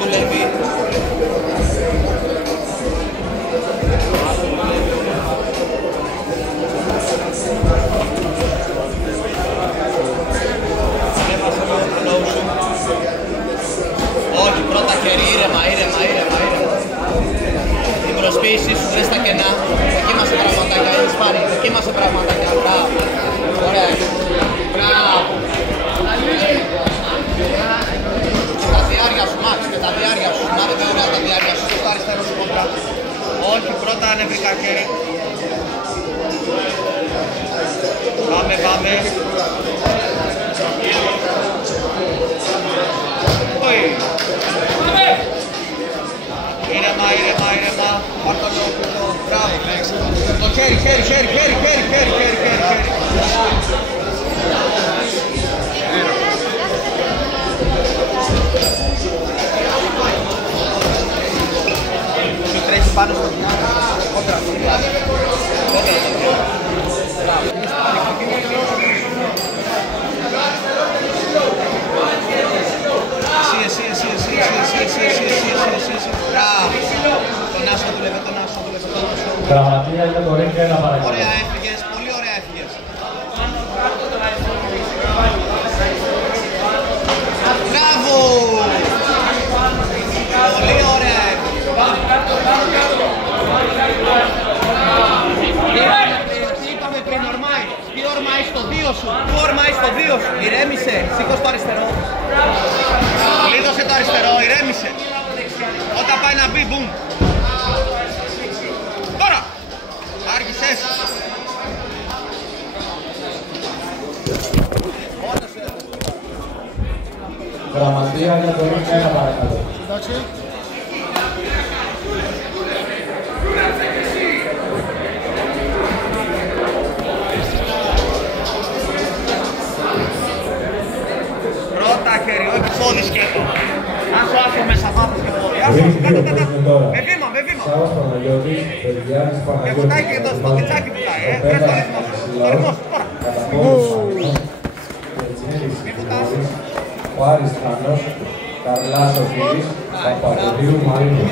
δουλεύει. Όχι, πρώτα χέρι, ήρεμα. Την προσποίησή σου βρες τα κενά. Δοκίμασε πραγματάκια, έχεις πάρει. Δοκίμασε πραγματάκια. Μπράβο. Ωραία. Μπράβο. Τα διάρκεια σου, Μάξ, με τα διάρκεια σου. Να δείτε ωραία τα διάρκεια σου. Στο αριστερό σου κόντρα. Όχι, πρώτα ανεβρικά χέρι. Πάμε. Ήρεμα. Πάρ' το λόγο. Μπράβο. Το χέρι. Σου τρέχει πάνω στο κόντρα. Εσύ. Μπράβο. Τον άσο δουλεύει. Γραμματεία για το ring 1 παρακαλώ. Ωραία έφυγες, πολύ ωραία έφυγες. Μπράβο! Πολύ ωραία έφυγες. Τι είπαμε πριν, ορμάει. Τι ορμάει στο 2 σου. Πού ορμάει στο 2 σου. Ηρέμησε. Σήκω το αριστερό. Κλείδωσε το αριστερό, ηρέμησε. Όταν πάει να μπει, μπουμ. Τώρα. Άργησες. Γραμματεία για το ring 1 παρακαλώ. Εντάξει. Πρώτα χέρι, όχι πόδι σκέτο. Αν σου άσω μέσα βάθος και πόδι. Με βήμα. Σάββας Παναγιώτης, Περιδιάννης Και Παναγιώτης. βουτάει και το σποκιτσάκι βουτάει, Πες το ρυθμό σου. Το ρυθμό σου, τώρα. Ο Άρης Χάνος, Καρλάς Οφίλης, Παπαδοπίου Μαρίνου.